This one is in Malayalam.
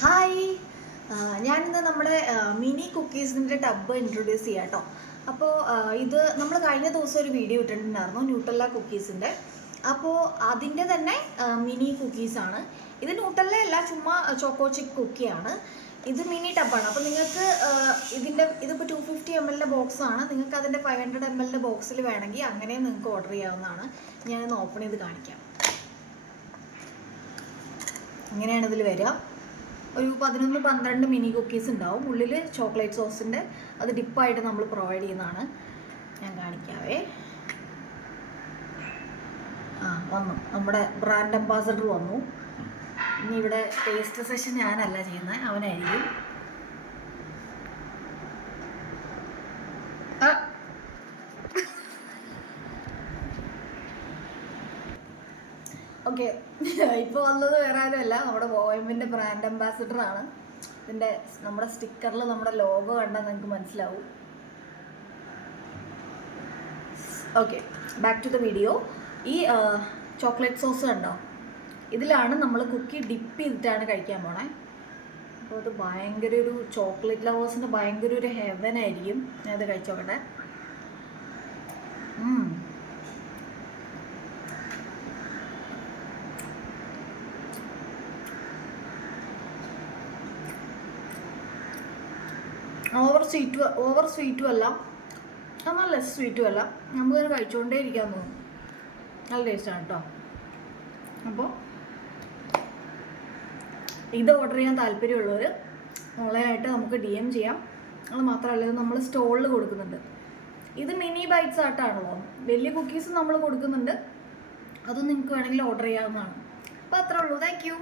ഹായ്, ഞാനിന്ന് നമ്മുടെ മിനി കുക്കീസിൻ്റെ ടബ് ഇൻട്രൊഡ്യൂസ് ചെയ്യാം കേട്ടോ. അപ്പോൾ ഇത് നമ്മൾ കഴിഞ്ഞ ദിവസം ഒരു വീഡിയോ ഇട്ടിട്ടുണ്ടായിരുന്നു ന്യൂട്ടല്ല കുക്കീസിൻ്റെ. അപ്പോൾ അതിൻ്റെ തന്നെ മിനി കുക്കീസാണ്. ഇത് ന്യൂട്ടല്ല അല്ല, ചുമ്മാ ചോക്കോ ചിപ്പ് കുക്കിയാണ്. ഇത് മിനി ടബാണ്. അപ്പോൾ നിങ്ങൾക്ക് ഇതിപ്പോൾ 250 ml ബോക്സാണ്. നിങ്ങൾക്ക് അതിൻ്റെ 500 ml ബോക്സിൽ വേണമെങ്കിൽ അങ്ങനെയും നിങ്ങൾക്ക് ഓർഡർ ചെയ്യാവുന്നതാണ്. ഞാനൊന്ന് ഓപ്പൺ ചെയ്ത് കാണിക്കാം. ഇങ്ങനെയാണ് ഇതിൽ വരിക. ഒരു 11-12 മിനി കുക്കീസ് ഉണ്ടാവും. ഉള്ളിൽ ചോക്ലേറ്റ് സോസിൻ്റെ അത് ഡിപ്പായിട്ട് നമ്മൾ പ്രൊവൈഡ് ചെയ്യുന്നതാണ്. ഞാൻ കാണിക്കാവേ. വന്നു, നമ്മുടെ ബ്രാൻഡ് അംബാസഡർ വന്നു. ഇനി ഇവിടെ ടേസ്റ്റ് സെഷൻ ഞാനല്ല ചെയ്യുന്നത്, അവനായിരിക്കും. ഓക്കെ, ഇപ്പോൾ വന്നത് വേറെ ആരുമല്ല, നമ്മുടെ വോയിമിൻ്റെ ബ്രാൻഡ് അംബാസിഡറാണ്. നമ്മുടെ സ്റ്റിക്കറിൽ നമ്മുടെ ലോഗോ കണ്ടാൽ നിങ്ങൾക്ക് മനസ്സിലാവും. Okay, back to the video. ഈ ചോക്ലേറ്റ് സോസ് കണ്ടോ, ഇതിലാണ് നമ്മൾ കുക്കി ഡിപ്പ് ചെയ്തിട്ടാണ് കഴിക്കാൻ പോണേ. അപ്പോൾ അത് ഭയങ്കര ഒരു ചോക്ലേറ്റ് ലവേഴ്സിന് ഭയങ്കര ഒരു ഹെവനായിരിക്കും. ഞാനത് കഴിച്ചു നോക്കട്ടെ. ഓവർ സ്വീറ്റും അല്ല, എന്നാൽ ലെസ് സ്വീറ്റും അല്ല. നമുക്കത് കഴിച്ചുകൊണ്ടേ ഇരിക്കാൻ തോന്നും. നല്ല ടേസ്റ്റാണ് കേട്ടോ. അപ്പോൾ ഇത് ഓർഡർ ചെയ്യാൻ താല്പര്യമുള്ളവർ ഓൺലൈനായിട്ട് നമുക്ക് DM ചെയ്യാം. അത് മാത്രമല്ല, ഇത് നമ്മൾ സ്റ്റോളിൽ കൊടുക്കുന്നുണ്ട്. ഇത് മിനി ബൈറ്റ്സ് ആയിട്ടാണല്ലോ, വലിയ കുക്കീസ് നമ്മൾ കൊടുക്കുന്നുണ്ട്. അതും നിങ്ങൾക്ക് വേണമെങ്കിൽ ഓർഡർ ചെയ്യാവുന്നതാണ്. അപ്പോൾ അത്രേ ഉള്ളൂ. Thank you.